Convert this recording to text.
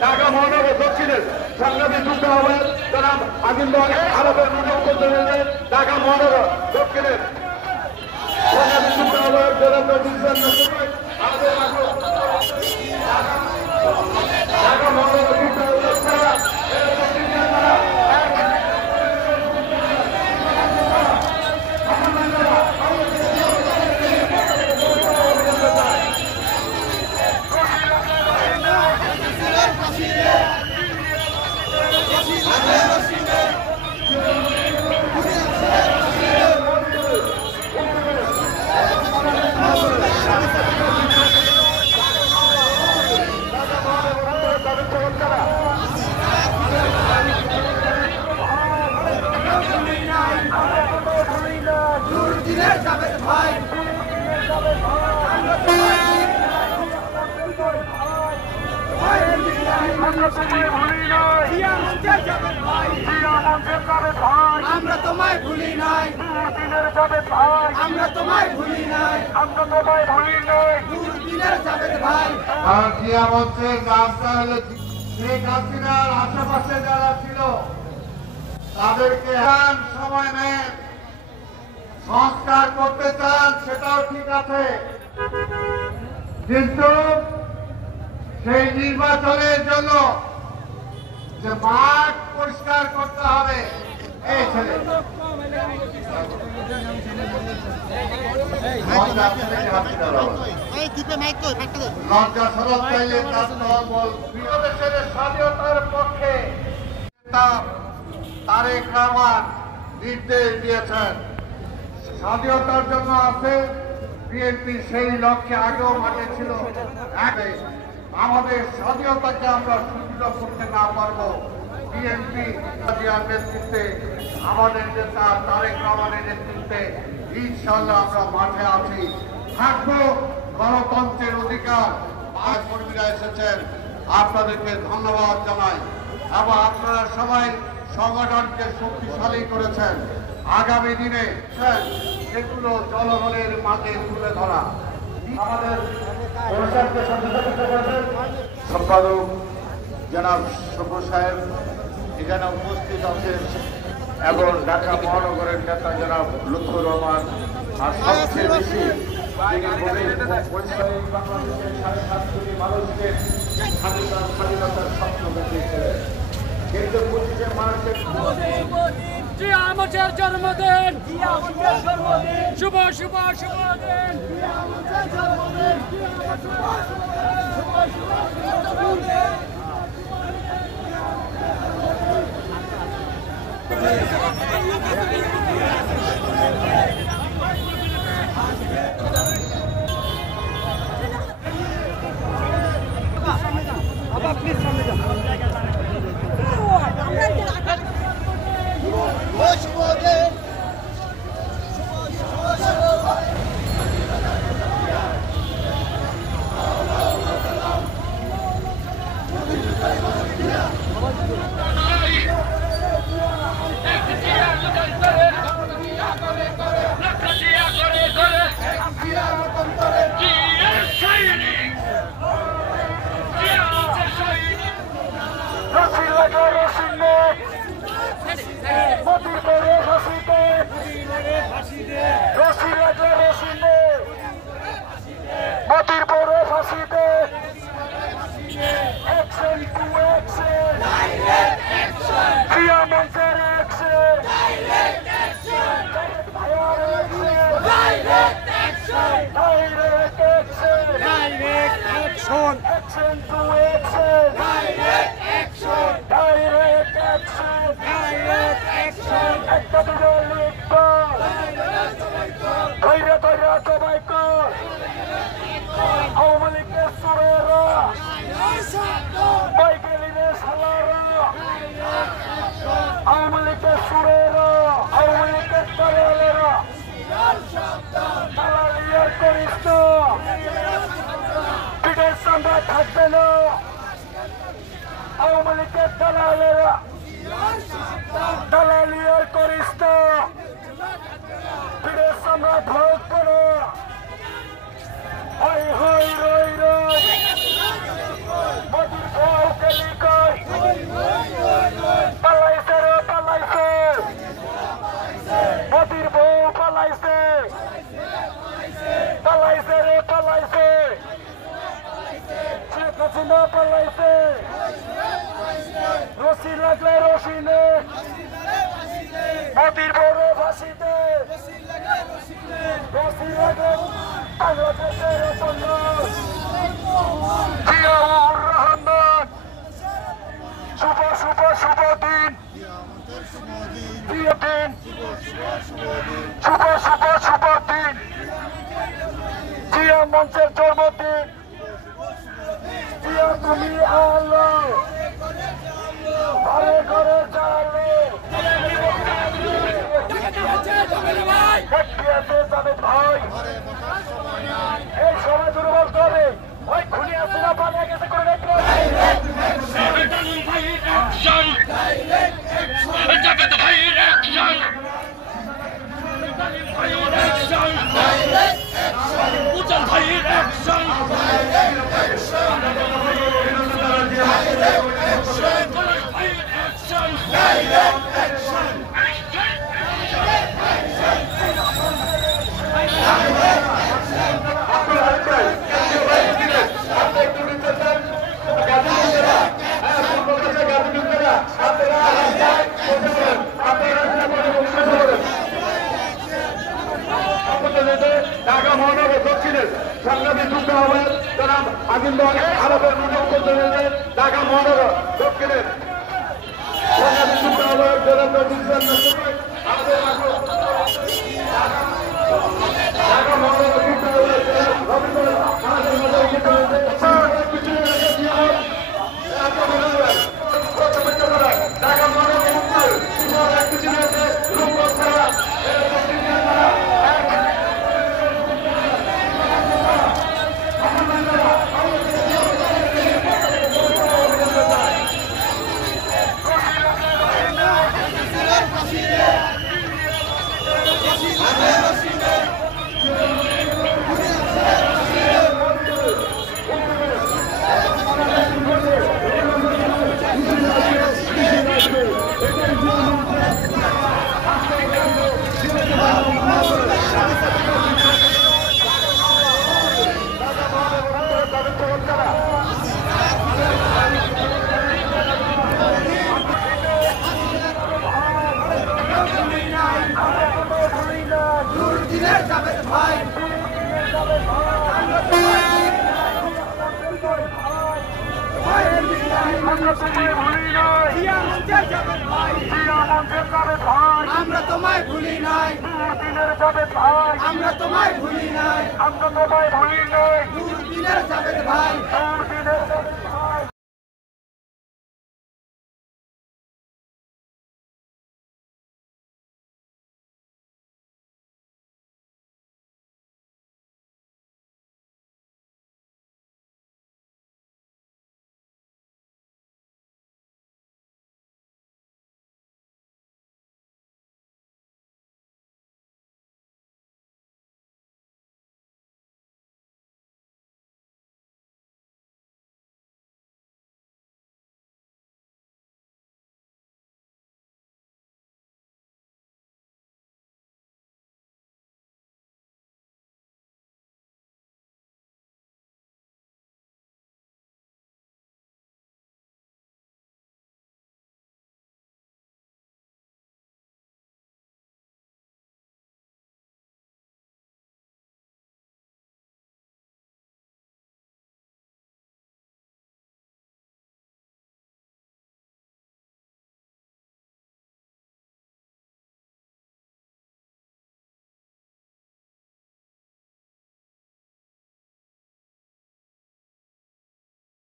ঢাকা মহানগর দক্ষিণের সংগ্রামী যুদ্ধ আহ্বায়ক জনাব আজিমুল আরবের মনোনয়ন করতে হয়েছে। ঢাকা মহানগর দক্ষিণের সংগ্রামী যুদ্ধ আহ্বায়ক জনাব ঢাকা মহানগর যুদ্ধ আহ্বায়ক আমরা তোমায় ভুলি নাই, আমরা তোমায় ভুলি নাই, আমরা তোমায় ভুলি নাই, দুর্দিনের জাভেদ ভাই। আর জিয়া মঞ্চের নামটা হলো শেখ হাসিনার আশেপাশে যারা ছিল তাদেরকে সময় নেন, সংস্কার করতে চান সেটাও ঠিক আছে, কিন্তু সেই নির্বাচনের জন্য যে মাঠ পরিষ্কার করতে হবে এই ছেলে স্বাধীনতার পক্ষে তারেক রহমান নির্দেশ দিয়েছেন। স্বাধীনতার জন্য আছে বিএনপি সেই লক্ষ্যে আগেও মাঠে ছিল। আমাদের স্বাধীনতাকে আমরা সুদৃঢ় করতে না পারবো বিএনপি নেতৃত্বে, আমাদের নেতা তারেক রহমানের নেতৃত্বে ইনশাআল্লাহ আমরা মাঠে আছি, থাকবো। গণতন্ত্রের অধিকার কর্মীরা এসেছেন, আপনাদেরকে ধন্যবাদ জানাই এবং আপনারা সবাই সংগঠনকে শক্তিশালী করেছেন। আগামী দিনে সেগুলো জনগণের মাঝে তুলে ধরা। আমাদের সম্পাদক জনাব সবুজ সাহেব এখানে উপস্থিত আছেন এবং ঢাকা মহানগরের নেতা জনাব লুৎফুর রহমান, আর সবচেয়ে বেশি পরিশ্রমী বাংলাদেশের 7.5 কোটি মানুষকে স্বাধীনতার স্বপ্ন দেখিয়েছিলেন, কিন্তু 25 মার্চে আমাদের জন্মদিন, শুভ শুভ শুভ দিন। প্লিজ সামনে যান। আওয়ামী লীগের দালালেরা দালালি আর করিস না, ফিরে আমরা ভোগ করো, হই হই রই রই মোদির বউ গেলি কই, পালাইছে রে পালাইছে, মোদির বউ পালাইছে, পালাইছে রে পালাইছে, শেখ হাসিনা পালাইছে, রশি লাগলে রশি নে, মোদির বড় ভাসিতে, রশি লাগে বাংলাদেশের জন্য, জিয়াউর রহমান শুভ শুভ শুভ দিন, দিন শুভ শুভ শুভ দিন, জিয়া মঞ্চের জন্মদিন, জিয়া তুমি আলো ঘরে ঘরে চালো, জাভেদ ভাই এই সময় দুর্বল করে ওই খুনি আসিনা পালিয়ে গেছে করে ঢাকা মহানগর দক্ষিণের সংগ্রামী যুদ্ধ আহ্বায়ক জনাব আজিম আরবের ঢাকা মহানগর দক্ষিণের সংগ্রামী যুদ্ধ আহ্বায়ক জনাব ঢাকা মহানগর যুদ্ধ ঢাকা আমরা তোমায় ভুলি নাই, দিনের জাভেদ ভাই আমরা তোমায় ভুলি নাই, আমরা তোমায় ভুলি নাই, দিনের জাভেদ ভাই দিনের